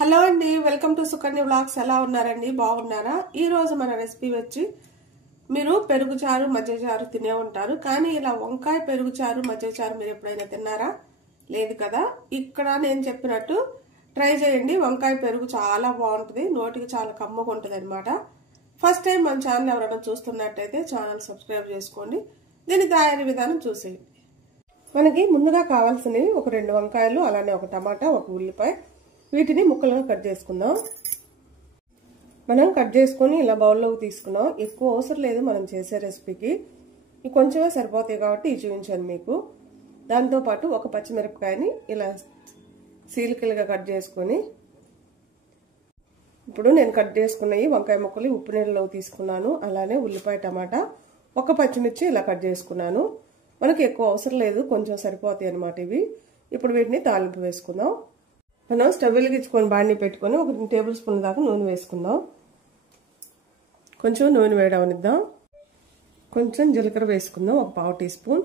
Hello అండి, welcome to Sukanya vlogs. ఎలా ఉన్నారండి? బాగున్నారా? ఈ రోజు మన రెసిపీ వచ్చి, మీరు పెరుగు చారు మజ్జిగ చారు తినే ఉంటారు, కానీ ఇలా వంకాయ పెరుగు చారు మజ్జిగ చారు మీరు ఎప్పుడైనా తిన్నారా? లేదు కదా. ఇక్కడ నేను చెప్పినట్టు ట్రై చేయండి. వంకాయ పెరుగు చాలా బాగుంటుంది, నోటికి చాలా కమ్మగా ఉంటుంది అనమాట. ఫస్ట్ టైం మన ఛానల్ ఎవరైనా చూస్తున్నట్టయితే ఛానల్ సబ్స్క్రైబ్ చేసుకోండి. దీని తయారీ విధానం చూసేయండి. మనకి ముందుగా కావాల్సినవి ఒక 2 వంకాయలు, అలానే ఒక టమాటా, ఒక ఉల్లిపాయ. వీటిని ముక్కలుగా కట్ చేసుకుందాం. మనం కట్ చేసుకొని ఇలా బౌల్లోకి తీసుకున్నాం. ఎక్కువ అవసరం లేదు మనం చేసే రెసిపీకి, ఇవి కొంచెమే సరిపోతాయి కాబట్టి ఇవి చూపించాను మీకు. దాంతోపాటు ఒక పచ్చిమిరపకాయని ఇలా సీలికలుగా కట్ చేసుకొని, ఇప్పుడు నేను కట్ చేసుకున్న ఈ వంకాయ ముక్కలు ఉప్పు నీళ్ళలోకి తీసుకున్నాను. అలానే ఉల్లిపాయ, టమాటా, ఒక పచ్చిమిర్చి ఇలా కట్ చేసుకున్నాను. మనకి ఎక్కువ అవసరం లేదు, కొంచెం సరిపోతాయి అన్నమాట ఇవి. ఇప్పుడు వీటిని తాలింపు వేసుకుందాం. మనం స్టవ్ వెలిగించుకొని బాండి పెట్టుకొని ఒక 2 టేబుల్ స్పూన్ల దాకా నూనె వేసుకుందాం. కొంచెం నూనె వేయడనిద్దాం. కొంచెం జీలకర్ర వేసుకుందాం, ఒక 1/2 టీ స్పూన్.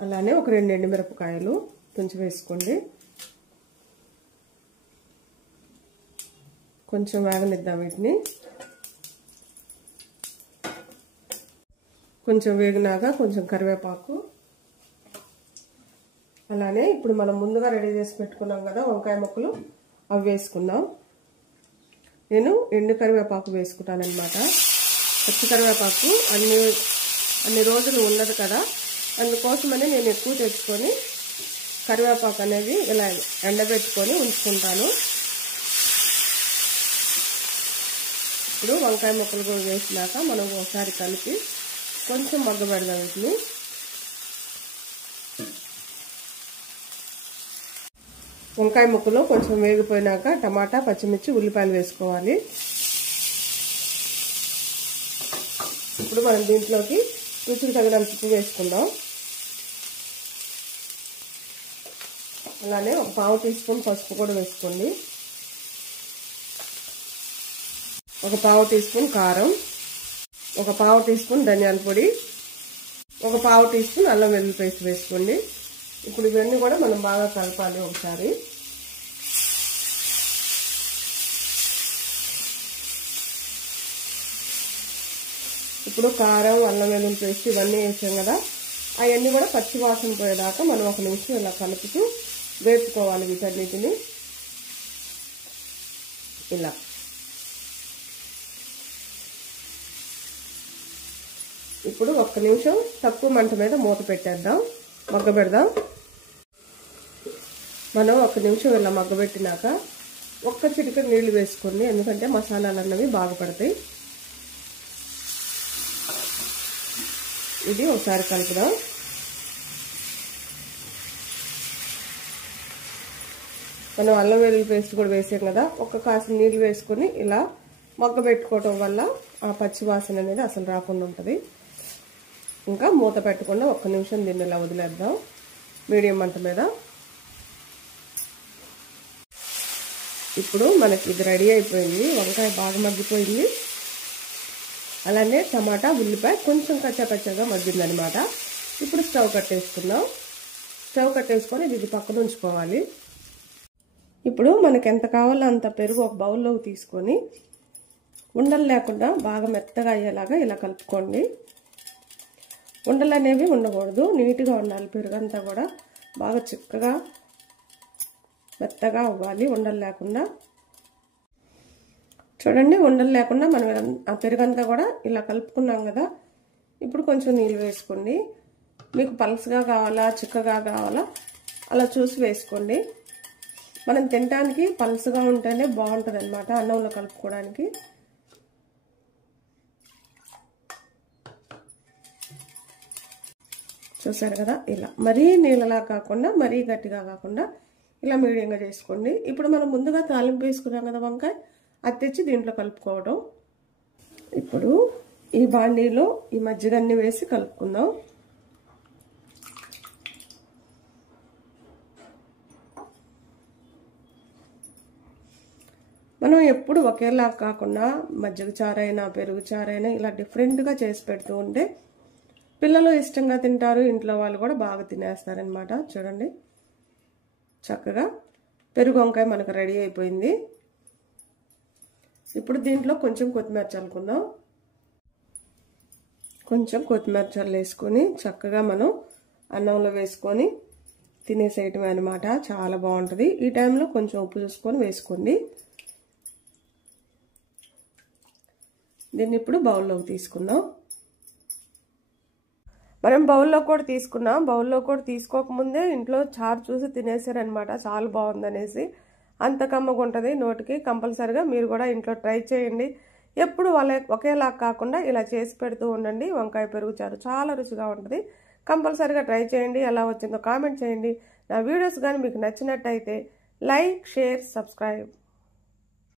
అలానే ఒక 2 ఎండుమిరపకాయలు కొంచెం వేసుకోండి. కొంచెం వేగనిద్దాం వీటిని. కొంచెం వేగినాక కొంచెం కరివేపాకు, అలానే ఇప్పుడు మనం ముందుగా రెడీ చేసి పెట్టుకున్నాం కదా వంకాయ ముక్కలు, అవి వేసుకుందాం. నేను ఎండు కరివేపాకు వేసుకుంటాను అనమాట. పచ్చి కరివేపాకు అన్ని రోజులు ఉండదు కదా, అందుకోసమని నేను ఎక్కువ తెచ్చుకొని కరివేపాకు అనేది ఇలా ఎండబెట్టుకొని ఉంచుకుంటాను. ఇప్పుడు వంకాయ ముక్కలు కూడా వేసినాక మనం ఒకసారి కలిపి కొంచెం మగ్గబెడదాం వీటిని. వంకాయ ముక్కలు కొంచెం వేగిపోయినాక టమాటా, పచ్చిమిర్చి, ఉల్లిపాయలు వేసుకోవాలి. ఇప్పుడు మనం దీంట్లోకి రుచికి తగినంత ఉప్పు వేసుకుందాం. అలానే ఒక 1/2 టీ స్పూన్ పసుపు కూడా వేసుకోండి. ఒక 1/2 టీ స్పూన్ కారం, ఒక 1/2 టీ స్పూన్ ధనియాల పొడి, ఒక 1/2 టీ స్పూన్ అల్లం వెల్లుల్లి పేస్ట్ వేసుకోండి. ఇప్పుడు ఇవన్నీ కూడా మనం బాగా కలపాలి ఒకసారి. ఇప్పుడు కారం, అల్లం వెల్లుల్లి పేస్ట్ ఇవన్నీ వేసాం కదా, అవన్నీ కూడా పచ్చి వాసన పోయేదాకా మనం 1 నిమిషం ఇలా కలుపుతూ వేపుకోవాలి వీటన్నిటిని. ఇలా ఇప్పుడు 1 నిమిషం తక్కువ మంట మీద మూత పెట్టేద్దాం, మగ్గబెడదాం. మనం 1 నిమిషం ఇలా మగ్గబెట్టినాక 1 చిటికెడు నీళ్లు వేసుకోండి, ఎందుకంటే మసాలాలు అన్నవి బాగా పడతాయి. ఇది ఒకసారి కలుపుదాం. మనం అల్లం వెల్లుల్లి పేస్ట్ కూడా వేసాం కదా, కాసిన నీళ్ళు వేసుకొని ఇలా మగ్గబెట్టుకోవటం వల్ల ఆ పచ్చి వాసన అనేది అసలు రాకుండా ఉంటుంది. ఇంకా మూత పెట్టకుండా 1 నిమిషం దీన్ని ఇలా వదిలేద్దాం మీడియం మంట మీద. ఇప్పుడు మనకి ఇది రెడీ అయిపోయింది. వంకాయ బాగా మగ్గిపోయింది, అలానే టమాటా, ఉల్లిపాయ కొంచెం కచ్చాపచ్చాగా మగ్గిందనమాట. ఇప్పుడు స్టవ్ కట్టేసుకుందాం. స్టవ్ కట్టేసుకొని ఇది పక్కన ఉంచుకోవాలి. ఇప్పుడు మనకి ఎంత కావాలో అంత పెరుగు ఒక బౌల్లోకి తీసుకొని ఉండలు లేకుండా బాగా మెత్తగా అయ్యేలాగా ఇలా కలుపుకోండి. ఉండలు అనేవి ఉండకూడదు, నీట్గా ఉండాలి. పెరుగు అంతా కూడా బాగా చిక్కగా మెత్తగా అవ్వాలి, ఉండలు లేకుండా. చూడండి, ఉండలు లేకుండా మనం ఆ పెరుగంతా కూడా ఇలా కలుపుకున్నాం కదా. ఇప్పుడు కొంచెం నీళ్ళు వేసుకోండి. మీకు పలసగా కావాలా, చిక్కగా కావాలా అలా చూసి వేసుకోండి. మనం తినడానికి పలసగా ఉంటేనే బాగుంటుంది అనమాట, అన్నంలో కలుపుకోవడానికి. చూసారు కదా, ఇలా మరీ నీళ్ళలా కాకుండా మరీ గట్టిగా కాకుండా ఇలా మీడియంగా చేసుకోండి. ఇప్పుడు మనం ముందుగా తాలింపు వేసుకున్నాం కదా వంకాయ, అది తెచ్చి దీంట్లో కలుపుకోవడం. ఇప్పుడు ఈ బాండీలో ఈ మజ్జిగన్ని వేసి కలుపుకుందాం. మనం ఎప్పుడు ఒకేలా కాకుండా మజ్జిగ చారైనా పెరుగు చారైనా ఇలా డిఫరెంట్గా చేసి పెడుతూ ఉంటే పిల్లలు ఇష్టంగా తింటారు, ఇంట్లో వాళ్ళు కూడా బాగా తినేస్తారనమాట. చూడండి, చక్కగా పెరుగు వంకాయ మనకు రెడీ అయిపోయింది. ఇప్పుడు దీంట్లో కొంచెం కొత్తిమీర చల్లుకుందాం. కొంచెం కొత్తిమీర చల్లేసుకొని చక్కగా మనం అన్నంలో వేసుకొని తినేసేయటమే అనమాట. చాలా బాగుంటుంది. ఈ టైంలో కొంచెం ఉప్పు చూసుకొని వేసుకోండి. దీన్ని ఇప్పుడు బౌల్లోకి తీసుకుందాం. మనం బౌల్లో కూడా తీసుకున్నాం. బౌల్లో కూడా తీసుకోకముందే ఇంట్లో చారు చూసి తినేసారనమాట. చాలా బాగుందనేసి. అంత కమ్మగా ఉంటుంది నోటికి. కంపల్సరిగా మీరు కూడా ఇంట్లో ట్రై చేయండి. ఎప్పుడు ఒకేలా కాకుండా ఇలా చేసి పెడుతూ ఉండండి. వంకాయ పెరుగు చారు చాలా రుచిగా ఉంటుంది. కంపల్సరిగా ట్రై చేయండి. ఎలా వచ్చిందో కామెంట్ చేయండి. నా వీడియోస్ కానీ మీకు నచ్చినట్టయితే లైక్, షేర్, సబ్స్క్రైబ్.